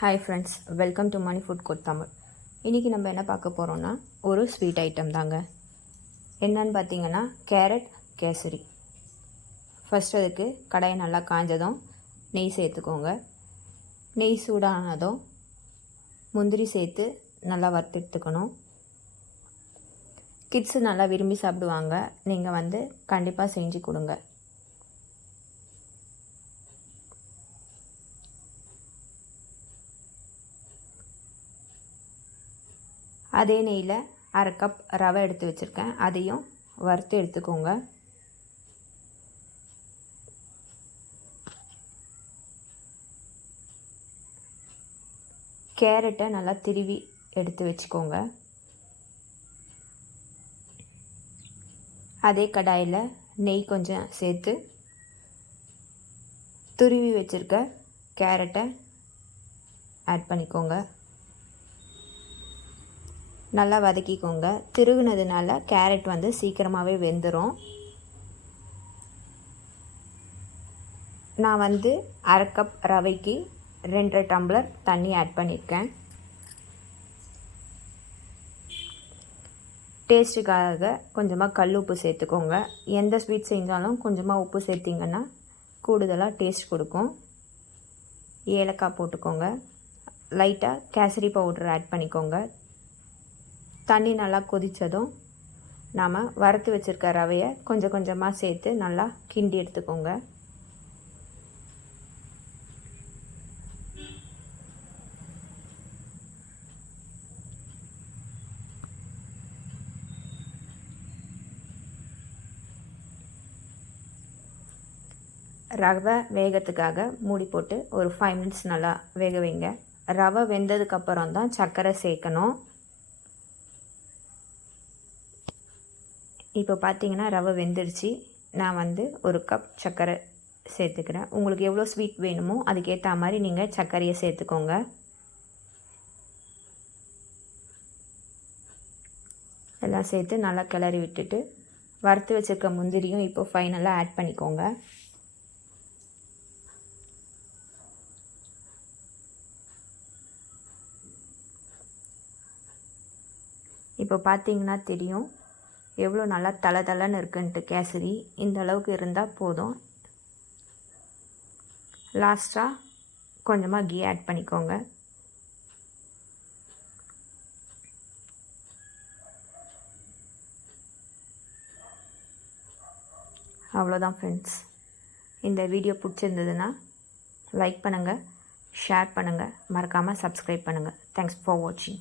Hi friends, welcome to Mani food code Tamil. இன்றைக்கி நம்ம என்ன பார்க்க போகிறோன்னா ஒரு ஸ்வீட் ஐட்டம் தாங்க. என்னன்னு பார்த்தீங்கன்னா கேரட் கேசரி. ஃபஸ்ட் அதுக்கு கடாயை நல்லா காஞ்சதும் நெய் சேர்த்துக்கோங்க. நெய் சூடானதும் முந்திரி சேர்த்து நல்லா வறுத்தெடுத்துக்கணும். கிட்ஸு நல்லா விரும்பி சாப்பிடுவாங்க. நீங்கள் கண்டிப்பாக செஞ்சு கொடுங்க. அதே நெய்யில் அரை கப் ரவை எடுத்து வச்சுருக்கேன், அதையும் வறுத்து எடுத்துக்கோங்க. கேரட்டை நல்லா திருவி எடுத்து வச்சுக்கோங்க. அதே கடாயில் நெய் கொஞ்சம் சேர்த்து துருவி வச்சுருக்க கேரட்டை ஆட் பண்ணிக்கோங்க. நல்லா வதக்கிக்கோங்க. திருகுனதுனால கேரட் சீக்கிரமாகவே வெந்துடும். நான் அரை கப் ரவைக்கு 2 டம்ளர் தண்ணி ஆட் பண்ணியிருக்கேன். டேஸ்ட்டுக்காக கொஞ்சமாக கல் உப்பு சேர்த்துக்கோங்க. எந்த ஸ்வீட் செஞ்சாலும் கொஞ்சமாக உப்பு சேர்த்திங்கன்னா கூடுதலாக டேஸ்ட் கொடுக்கும். ஏலக்காய் போட்டுக்கோங்க. லைட்டாக கேசரி பவுடர் ஆட் பண்ணிக்கோங்க. தண்ணி நல்லா கொதித்ததும் நாம் வறுத்து வச்சுருக்க ரவையை கொஞ்சம் கொஞ்சமாக சேர்த்து நல்லா கிண்டி எடுத்துக்கோங்க. ரவை வேகத்துக்காக மூடி போட்டு ஒரு 5 மினிட்ஸ் நல்லா வேக வைங்க. ரவை வெந்ததுக்கப்புறம் தான் சர்க்கரை சேர்க்கணும். இப்போ பார்த்தீங்கன்னா ரவை வெந்துடுச்சு. நான் ஒரு கப் சர்க்கரை சேர்த்துக்கிறேன். உங்களுக்கு எவ்வளோ ஸ்வீட் வேணுமோ அதுக்கேற்ற மாதிரி நீங்கள் சர்க்கரையை சேர்த்துக்கோங்க. எல்லாம் சேர்த்து நல்லா கிளறி விட்டுட்டு வறுத்து வச்சுருக்க முந்திரியும் இப்போ ஃபைனலாக ஆட் பண்ணிக்கோங்க. இப்போ பார்த்தீங்கன்னா தெரியும் எவ்வளோ நல்லா தளன்னு இருக்குன்ட்டு கேசரி. இந்த அளவுக்கு இருந்தால் போதும். லாஸ்ட்டாக கொஞ்சமாக கீ ஆட் பண்ணிக்கோங்க. அவ்வளோதான் ஃப்ரெண்ட்ஸ். இந்த வீடியோ பிடிச்சிருந்ததுன்னா லைக் பண்ணுங்கள், ஷேர் பண்ணுங்கள், மறக்காமல் சப்ஸ்கிரைப் பண்ணுங்கள். தேங்க்ஸ் ஃபார் வாட்சிங்.